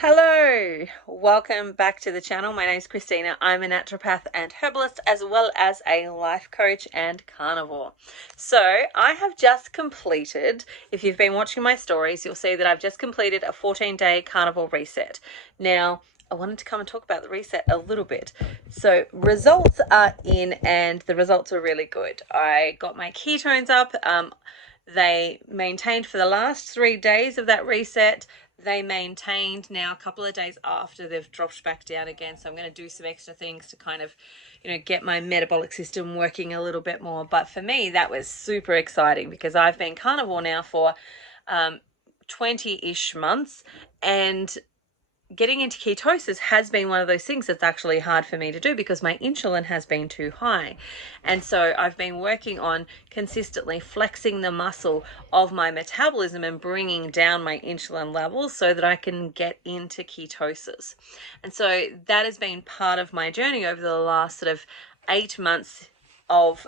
Hello, welcome back to the channel. My name is Christina. I'm a naturopath and herbalist as well as a life coach and carnivore. So I have just completed, if you've been watching my stories, you'll see that I've just completed a 14-day carnivore reset. Now, I wanted to come and talk about the reset a little bit. So results are in and the results are really good. I got my ketones up. They maintained for the last 3 days of that reset. They maintained now a couple of days after they've dropped back down again. So I'm going to do some extra things to kind of, get my metabolic system working a little bit more. But for me, that was super exciting because I've been carnivore now for 20-ish months, and getting into ketosis has been one of those things that's actually hard for me to do because my insulin has been too high. And so I've been working on consistently flexing the muscle of my metabolism and bringing down my insulin levels so that I can get into ketosis. And so that has been part of my journey over the last sort of 8 months of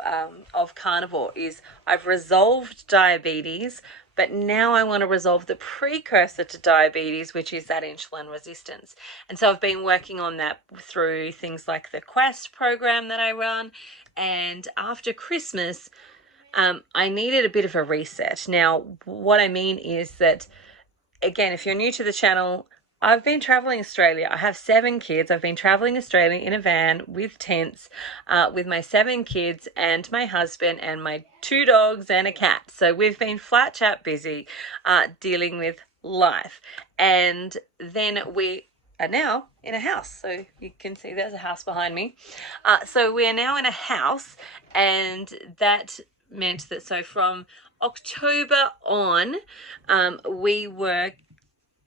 carnivore. Is I've resolved diabetes, but now I want to resolve the precursor to diabetes, which is that insulin resistance. And so I've been working on that through things like the Quest program that I run. And after Christmas, I needed a bit of a reset. Now, what I mean is that, again, if you're new to the channel, I've been traveling Australia. I have 7 kids. I've been traveling Australia in a van with tents, with my 7 kids and my husband and my 2 dogs and a cat. So we've been flat chat busy dealing with life. And then we are now in a house. So you can see there's a house behind me. So we are now in a house, and that meant that from October on, we were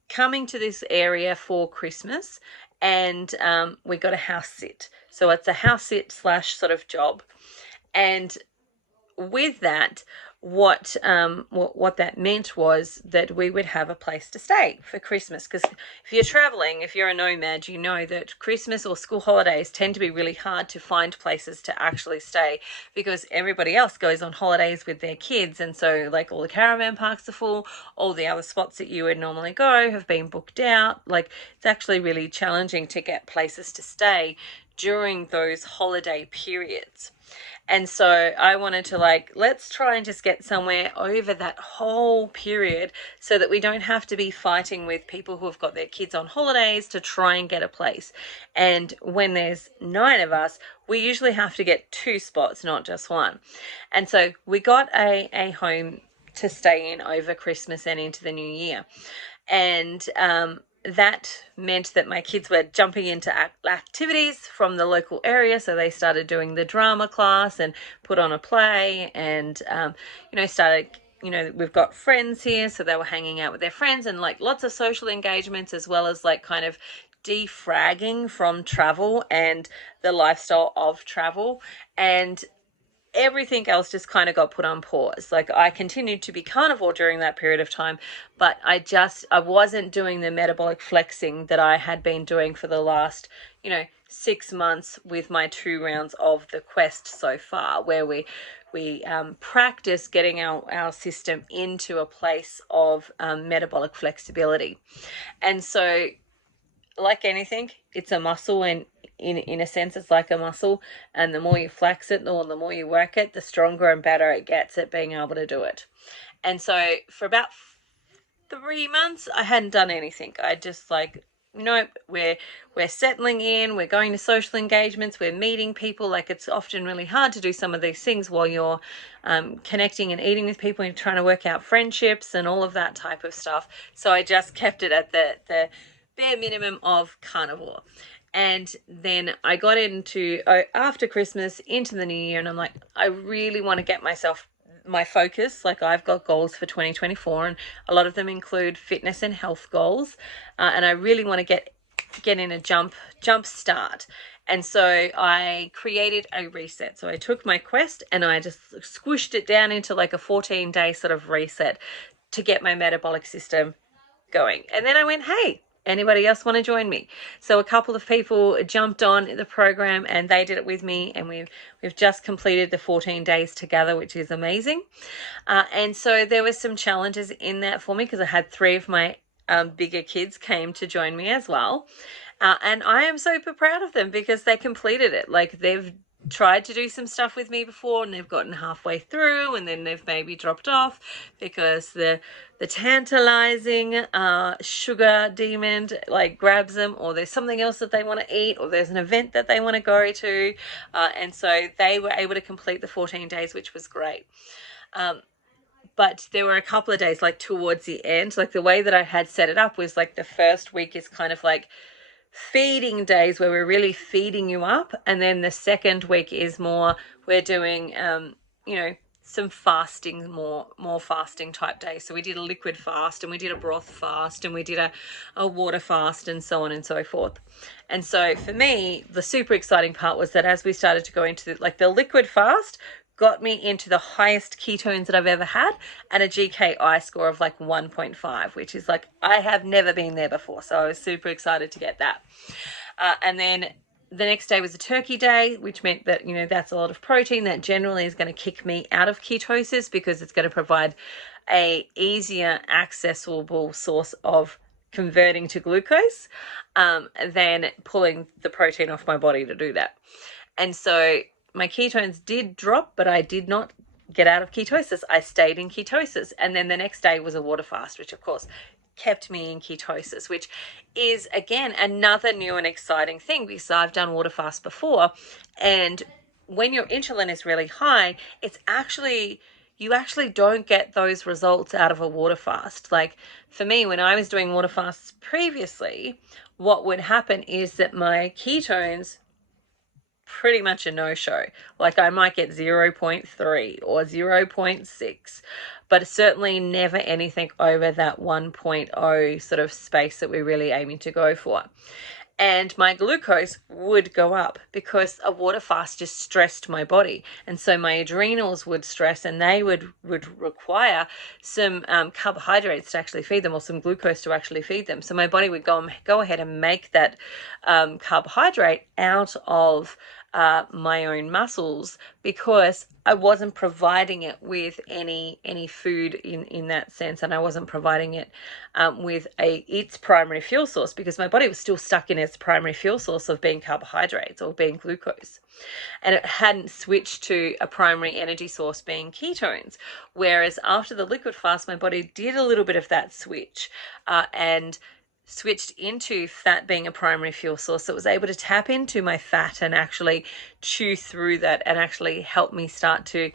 coming to this area for Christmas, and we got a house sit. So it's a house sit / sort of job. And with that, what that meant was that we would have a place to stay for Christmas. Because if you're traveling, if you're a nomad, you know that Christmas or school holidays tend to be really hard to find places to actually stay because everybody else goes on holidays with their kids. And so like all the caravan parks are full, all the other spots that you would normally go have been booked out. Like it's actually really challenging to get places to stay during those holiday periods. And so I wanted to let's try and just get somewhere over that whole period so that we don't have to be fighting with people who have got their kids on holidays to try and get a place. And when there's 9 of us, we usually have to get 2 spots, not just 1. And so we got a home to stay in over Christmas and into the new year. And that meant that my kids were jumping into activities from the local area. So they started doing the drama class and put on a play and, started, we've got friends here. So they were hanging out with their friends and lots of social engagements, as well as kind of defragging from travel and the lifestyle of travel. And everything else just kind of got put on pause. I continued to be carnivore during that period of time, but I wasn't doing the metabolic flexing that I had been doing for the last, 6 months with my 2 rounds of the Quest so far, where we practice getting our system into a place of metabolic flexibility. And so, like anything, it's a muscle, and in a sense it's like a muscle, and the more you flex it or the more you work it, the stronger and better it gets at being able to do it. And so for about 3 months I hadn't done anything. I just nope, we're settling in, we're going to social engagements, we're meeting people. It's often really hard to do some of these things while you're connecting and eating with people and trying to work out friendships and all of that type of stuff. So I just kept it at the bare minimum of carnivore. And then I got into, after Christmas, into the new year, and I'm like, I really want to get my focus. I've got goals for 2024, and a lot of them include fitness and health goals. And I really want to get in a jump start. And so I created a reset. So I took my Quest and I just squished it down into a 14-day sort of reset to get my metabolic system going. And then I went, hey, anybody else want to join me? So a couple of people jumped on the program and they did it with me, and we've just completed the 14 days together, which is amazing. And so there were some challenges in that for me because I had 3 of my bigger kids came to join me as well. And I am super proud of them because they completed it. Like, they've tried to do some stuff with me before and they've gotten halfway through and then they've maybe dropped off because the tantalizing sugar demon like grabs them, or there's something else that they want to eat, or there's an event that they want to go to, and so they were able to complete the 14 days, which was great. But there were a couple of days like towards the end, like the way that I had set it up was like the first week is kind of like feeding days where we're really feeding you up, and then the second week is more we're doing you know, some fasting, more fasting type days. So we did a liquid fast and we did a broth fast and we did a water fast and so on and so forth. And so for me, the super exciting part was that as we started to go into the liquid fast got me into the highest ketones that I've ever had, and a GKI score of like 1.5, which is like, I have never been there before. So I was super excited to get that. And then the next day was a turkey day, which meant that, you know, that's a lot of protein that generally is going to kick me out of ketosis because it's going to provide a easier accessible source of converting to glucose than pulling the protein off my body to do that. And so my ketones did drop, but I did not get out of ketosis. I stayed in ketosis. And then the next day was a water fast, which of course kept me in ketosis, which is again another new and exciting thing because I've done water fast before. And when your insulin is really high, you actually don't get those results out of a water fast. Like for me, when I was doing water fasts previously, what would happen is that my ketones pretty much a no-show. Like I might get 0.3 or 0.6, but certainly never anything over that 1.0 sort of space that we're really aiming to go for. And my glucose would go up because a water fast just stressed my body. And so my adrenals would stress and they would require some carbohydrates to actually feed them, or some glucose to actually feed them. So my body would go ahead and make that carbohydrate out of my own muscles because I wasn't providing it with any food in that sense, and I wasn't providing it with its primary fuel source because my body was still stuck in its primary fuel source of being carbohydrates or being glucose, and it hadn't switched to a primary energy source being ketones. Whereas after the liquid fast, my body did a little bit of that switch and switched into fat being a primary fuel source. So it was able to tap into my fat and actually chew through that and actually help me start to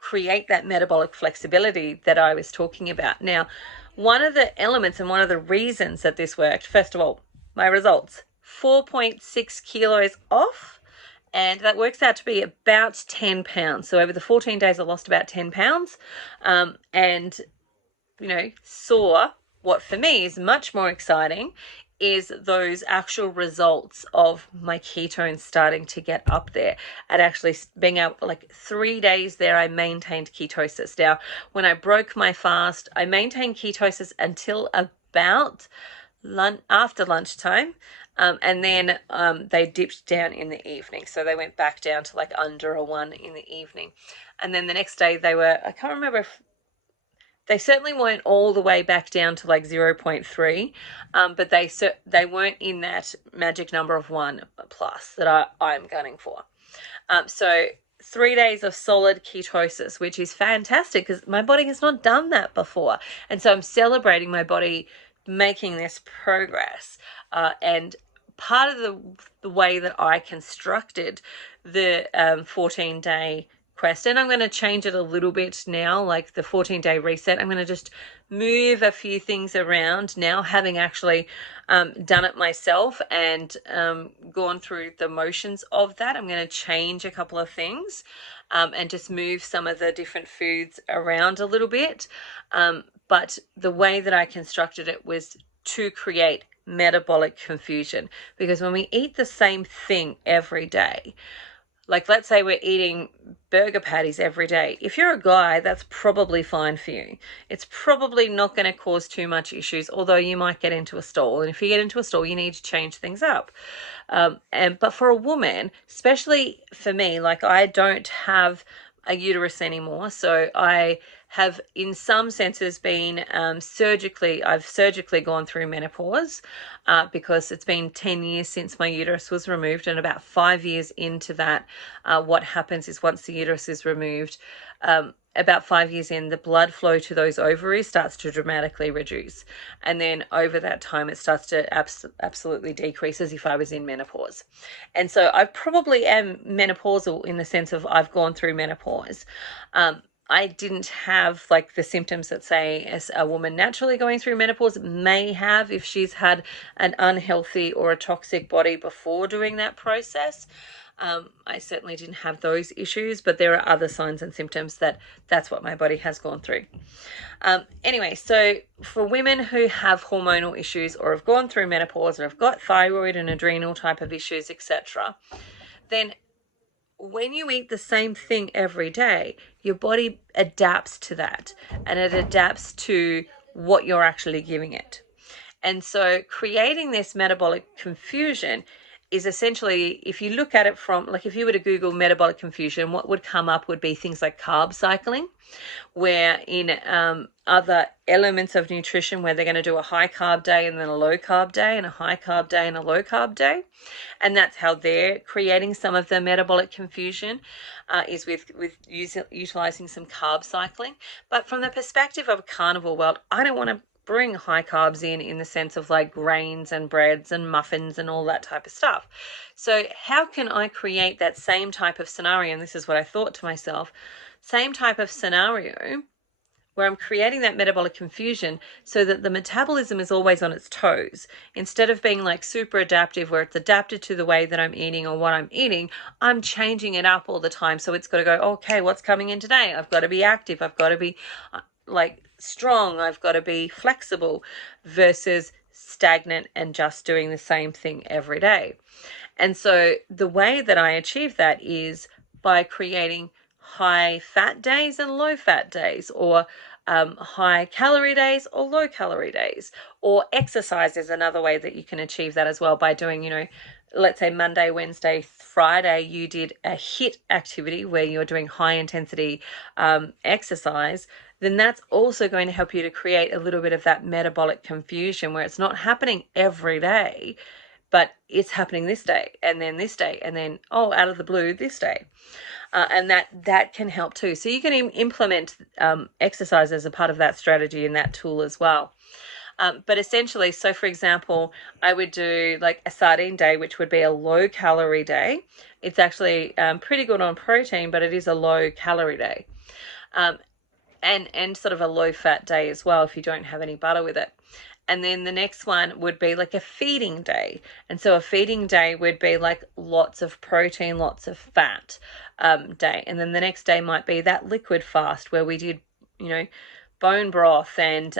create that metabolic flexibility that I was talking about. Now, one of the elements and one of the reasons that this worked, first of all, my results, 4.6 kilos off, and that works out to be about 10 pounds. So over the 14 days, I lost about 10 pounds and, you know, saw what for me is much more exciting is those actual results of my ketones starting to get up there and actually being able, like 3 days there, I maintained ketosis. Now, when I broke my fast, I maintained ketosis until about after lunchtime. And then they dipped down in the evening. So they went back down to like under a 1 in the evening. And then the next day they were, I can't remember if, they certainly weren't all the way back down to like 0.3, but they weren't in that magic number of 1 plus that I'm gunning for. So 3 days of solid ketosis, which is fantastic because my body has not done that before. And so I'm celebrating my body making this progress. And part of the way that I constructed the 14-day quest, and I'm going to change it a little bit now, like the 14-day reset. I'm going to just move a few things around now, having actually done it myself and gone through the motions of that. I'm going to change a couple of things and just move some of the different foods around a little bit. But the way that I constructed it was to create metabolic confusion, because when we eat the same thing every day, like let's say we're eating burger patties every day. If you're a guy, that's probably fine for you. It's probably not going to cause too much issues, although you might get into a stall. And if you get into a stall, you need to change things up. But for a woman, especially for me, like I don't have a uterus anymore. So I have in some senses been I've surgically gone through menopause, because it's been 10 years since my uterus was removed, and about 5 years into that, what happens is once the uterus is removed, about 5 years in, the blood flow to those ovaries starts to dramatically reduce. And then over that time, it starts to absolutely decrease, as if I was in menopause. And so I probably am menopausal in the sense of I've gone through menopause. I didn't have like the symptoms that, say, as a woman naturally going through menopause may have if she's had an unhealthy or a toxic body before doing that process. I certainly didn't have those issues, but there are other signs and symptoms that's what my body has gone through. Anyway, so for women who have hormonal issues or have gone through menopause or have got thyroid and adrenal type of issues, etc., then when you eat the same thing every day, your body adapts to that, and it adapts to what you're actually giving it. And so creating this metabolic confusion is essentially, if you look at it from, like, if you were to Google metabolic confusion, what would come up would be things like carb cycling, where in other elements of nutrition, where they're going to do a high carb day and then a low carb day and a high carb day and a low carb day. And that's how they're creating some of the metabolic confusion, is with utilizing some carb cycling. But from the perspective of a carnivore world, I don't want to bring high carbs in the sense of like grains and breads and muffins and all that type of stuff. So how can I create that same type of scenario? And this is what I thought to myself, same type of scenario where I'm creating that metabolic confusion so that the metabolism is always on its toes. Instead of being like super adaptive, where it's adapted to the way that I'm eating or what I'm eating, I'm changing it up all the time. So it's got to go, okay, what's coming in today? I've got to be active. I've got to be like strong. I've got to be flexible, versus stagnant and just doing the same thing every day. And so the way that I achieve that is by creating high fat days and low fat days, or high calorie days or low calorie days. Or exercise is another way that you can achieve that as well, by doing, let's say Monday, Wednesday, Friday, you did a HIIT activity where you're doing high intensity exercise. Then that's also going to help you to create a little bit of that metabolic confusion, where it's not happening every day, but it's happening this day and then this day and then, out of the blue, this day. And that can help too. So you can implement exercise as a part of that strategy and that tool as well. But essentially, so for example, I would do like a sardine day, which would be a low calorie day. It's actually pretty good on protein, but it is a low calorie day. And sort of a low fat day as well, if you don't have any butter with it. And then the next one would be like a feeding day. And so a feeding day would be like lots of protein, lots of fat day. And then the next day might be that liquid fast, where we did, bone broth. And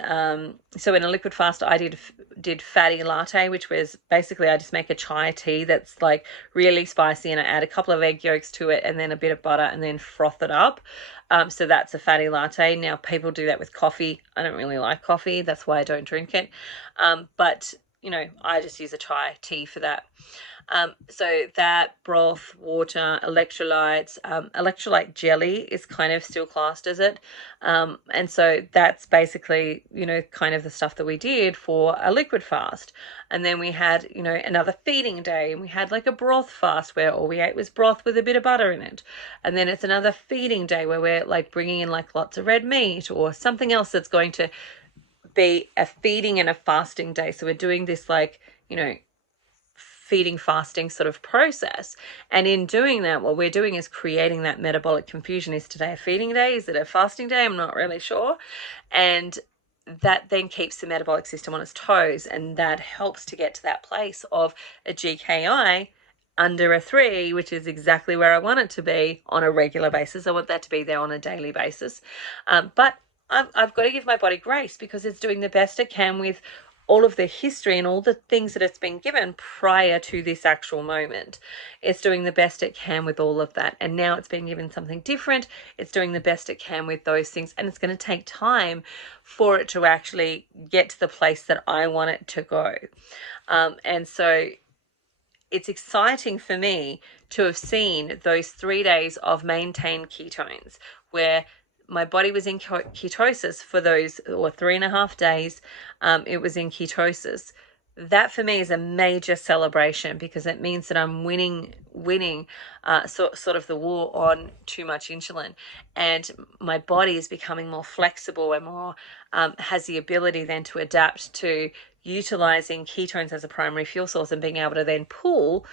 so in a liquid fast, I did fatty latte, which was basically I just make a chai tea that's like really spicy, and I add a couple of egg yolks to it and then a bit of butter and then froth it up. So that's a fatty latte. Now, people do that with coffee. I don't really like coffee. That's why I don't drink it. But, I just use a chai tea for that. So that, broth, water, electrolytes, electrolyte jelly is kind of still classed as it. And so that's basically, kind of the stuff that we did for a liquid fast. And then we had, another feeding day, and we had like a broth fast where all we ate was broth with a bit of butter in it. And then it's another feeding day where we're like bringing in like lots of red meat or something else that's going to be a feeding and a fasting day. So we're doing this like, feeding fasting sort of process. And in doing that, what we're doing is creating that metabolic confusion. Is today a feeding day? Is it a fasting day? I'm not really sure. And that then keeps the metabolic system on its toes, and that helps to get to that place of a GKI under a 3, which is exactly where I want it to be on a regular basis. I want that to be there on a daily basis. But I've got to give my body grace, because it's doing the best it can with all of the history and all the things that it's been given prior to this actual moment. It's doing the best it can with all of that. And now it's been given something different. It's doing the best it can with those things. And it's going to take time for it to actually get to the place that I want it to go. And so it's exciting for me to have seen those 3 days of maintained ketones, where my body was in ketosis for those, or 3.5 days, it was in ketosis. That for me is a major celebration, because it means that I'm winning sort of the war on too much insulin, and my body is becoming more flexible and more has the ability then to adapt to utilizing ketones as a primary fuel source, and being able to then pull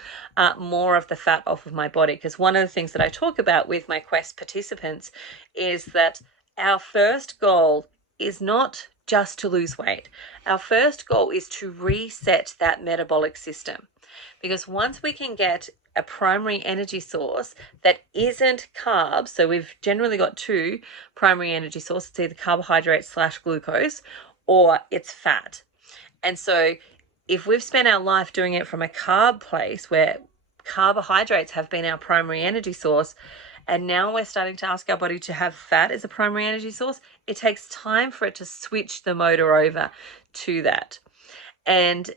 more of the fat off of my body. Because one of the things that I talk about with my Quest participants is that our first goal is not just to lose weight. Our first goal is to reset that metabolic system, because once we can get a primary energy source that isn't carbs, so we've generally got two primary energy sources, it's either carbohydrates / glucose, or it's fat. And so if we've spent our life doing it from a carb place where carbohydrates have been our primary energy source, and now we're starting to ask our body to have fat as a primary energy source, it takes time for it to switch the motor over to that. And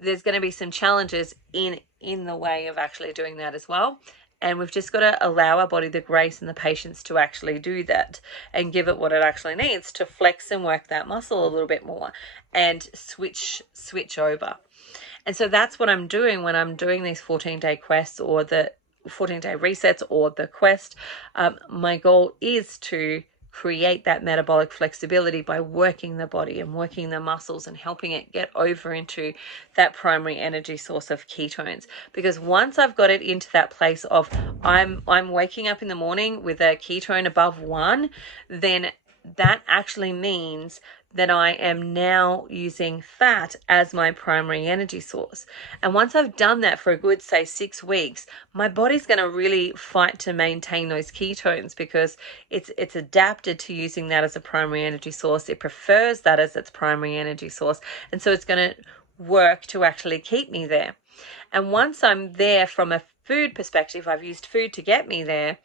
there's going to be some challenges in the way of actually doing that as well. And we've just got to allow our body the grace and the patience to actually do that, and give it what it actually needs to flex and work that muscle a little bit more and switch over. And so that's what I'm doing when I'm doing these 14-day quests, or the 14-day resets, or the quest. My goal is to create that metabolic flexibility by working the body and working the muscles and helping it get over into that primary energy source of ketones. Because once I've got it into that place of I'm waking up in the morning with a ketone above 1, then that actually means that I am now using fat as my primary energy source. And once I've done that for a good, say, 6 weeks, my body's going to really fight to maintain those ketones, because it's adapted to using that as a primary energy source. It prefers that as its primary energy source. And so it's going to work to actually keep me there. And once I'm there from a food perspective, I've used food to get me there,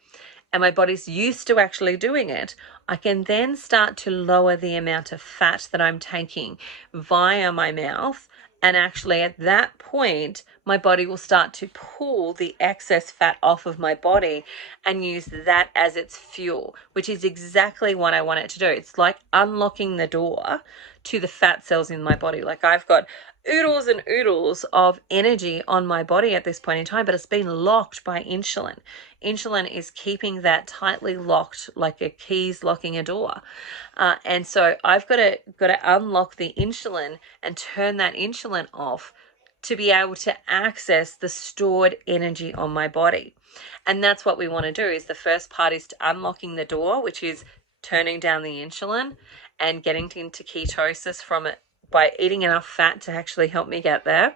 and my body's used to actually doing it, I can then start to lower the amount of fat that I'm taking via my mouth. And actually at that point, my body will start to pull the excess fat off of my body and use that as its fuel, which is exactly what I want it to do. It's like unlocking the door to the fat cells in my body. Like, I've got oodles and oodles of energy on my body at this point in time, but it's been locked by insulin. Insulin is keeping that tightly locked, like a key's locking a door. And so I've got to unlock the insulin and turn that insulin off to be able to access the stored energy on my body. And that's what we want to do. Is the first part is to unlocking the door, which is turning down the insulin and getting into ketosis from it by eating enough fat to actually help me get there.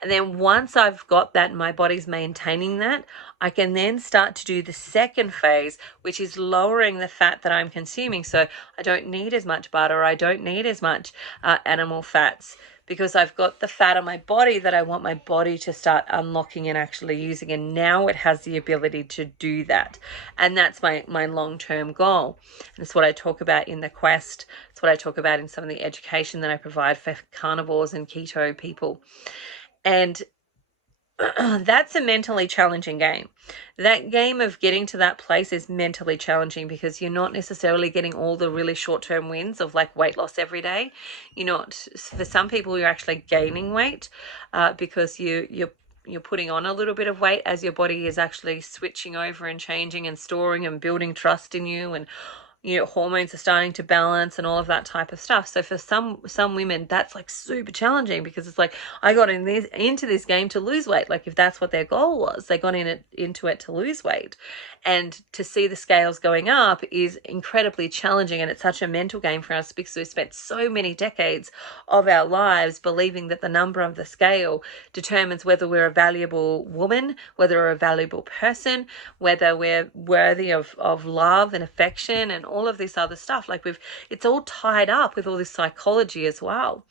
And then once I've got that and my body's maintaining that, I can then start to do the second phase, which is lowering the fat that I'm consuming. So I don't need as much butter, I don't need as much animal fats, because I've got the fat on my body that I want my body to start unlocking and actually using. And now it has the ability to do that. And that's my long-term goal. And it's what I talk about in the quest. It's what I talk about in some of the education that I provide for carnivores and keto people. And that's a mentally challenging game. That game of getting to that place is mentally challenging, because you're not necessarily getting all the really short-term wins of like weight loss every day. You're not, for some people, you're actually gaining weight because you're putting on a little bit of weight as your body is actually switching over and changing and storing and building trust in you, and hormones are starting to balance and all of that type of stuff. So for some women, that's like super challenging, because it's like, I got into this game to lose weight. Like, if that's what their goal was, they got into it to lose weight. And to see the scales going up is incredibly challenging. And it's such a mental game for us, because we've spent so many decades of our lives believing that the number of the scale determines whether we're a valuable woman, whether we're a valuable person, whether we're worthy of love and affection and all of this other stuff. Like, it's all tied up with all this psychology as well.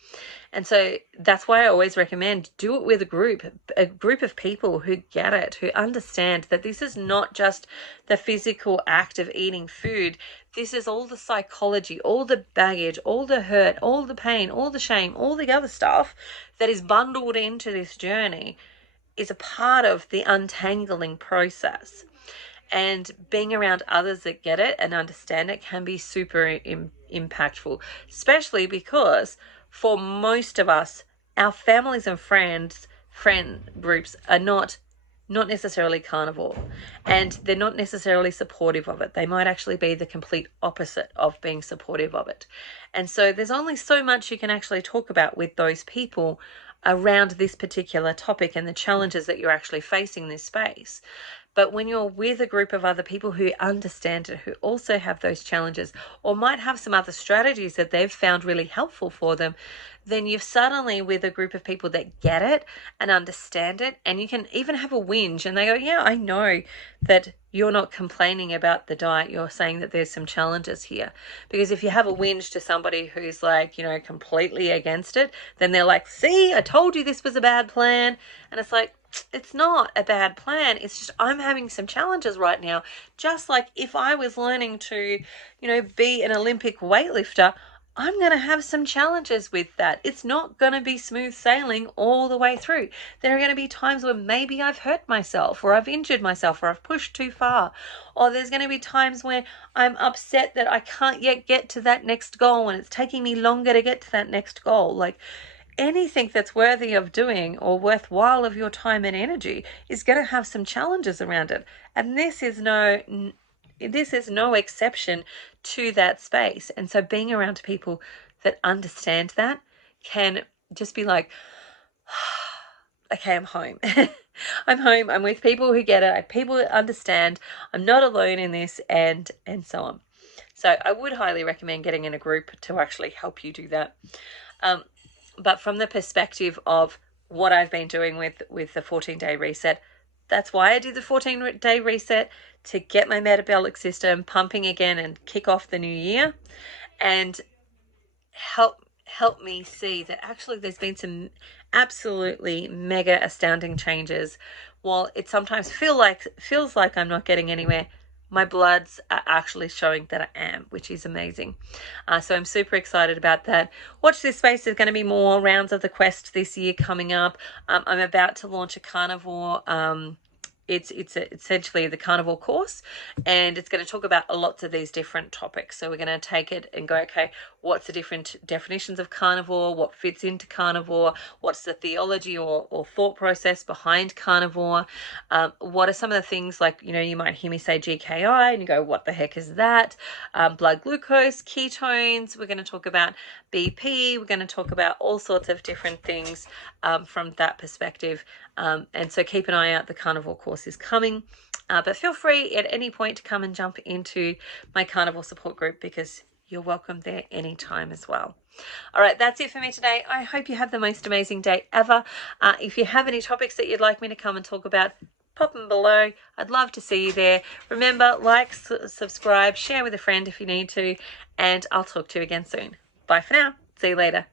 And so that's why I always recommend do it with a group of people who get it, who understand that this is not just the physical act of eating food. This is all the psychology, all the baggage, all the hurt, all the pain, all the shame, all the other stuff that is bundled into this journey is a part of the untangling process. And being around others that get it and understand it can be super impactful, especially because for most of us, our families and friend groups are not necessarily carnivore, and they're not necessarily supportive of it. They might actually be the complete opposite of being supportive of it. And so there's only so much you can actually talk about with those people around this particular topic and the challenges that you're actually facing in this space. But when you're with a group of other people who understand it, who also have those challenges, or might have some other strategies that they've found really helpful for them, then you're suddenly with a group of people that get it and understand it. And you can even have a whinge and they go, yeah, I know that you're not complaining about the diet. You're saying that there's some challenges here. Because if you have a whinge to somebody who's like, completely against it, then they're like, see, I told you this was a bad plan. And it's like, it's not a bad plan. It's just I'm having some challenges right now. Just like if I was learning to, be an Olympic weightlifter, I'm going to have some challenges with that. It's not going to be smooth sailing all the way through. There are going to be times where maybe I've hurt myself, or I've injured myself, or I've pushed too far. Or there's going to be times where I'm upset that I can't yet get to that next goal and it's taking me longer to get to that next goal. Like, anything that's worthy of doing or worthwhile of your time and energy is going to have some challenges around it. And this is no exception to that space. And so being around people that understand that can just be like, okay, I'm home. I'm home. I'm with people who get it. People that understand. I'm not alone in this, and so on. So I would highly recommend getting in a group to actually help you do that. But from the perspective of what I've been doing with the 14-day reset, that's why I did the 14-day reset, to get my metabolic system pumping again and kick off the new year, and help me see that actually there's been some absolutely mega astounding changes. While it sometimes feels like I'm not getting anywhere, my bloods are actually showing that I am, which is amazing. So I'm super excited about that. Watch this space. There's going to be more rounds of the quest this year coming up. I'm about to launch a carnivore. It's essentially the carnivore course, and it's going to talk about lots of these different topics. So we're going to take it and go, okay, what's the different definitions of carnivore? What fits into carnivore? What's the theology or thought process behind carnivore? What are some of the things, like, you might hear me say GKI and you go, what the heck is that? Blood glucose, ketones. We're going to talk about BP. We're going to talk about all sorts of different things from that perspective. And so keep an eye out. The carnivore course is coming, but feel free at any point to come and jump into my carnivore support group, because you're welcome there anytime as well. All right, that's it for me today. I hope you have the most amazing day ever. If you have any topics that you'd like me to come and talk about, pop them below. I'd love to see you there. Remember, like, subscribe, share with a friend if you need to, and I'll talk to you again soon. Bye for now. See you later.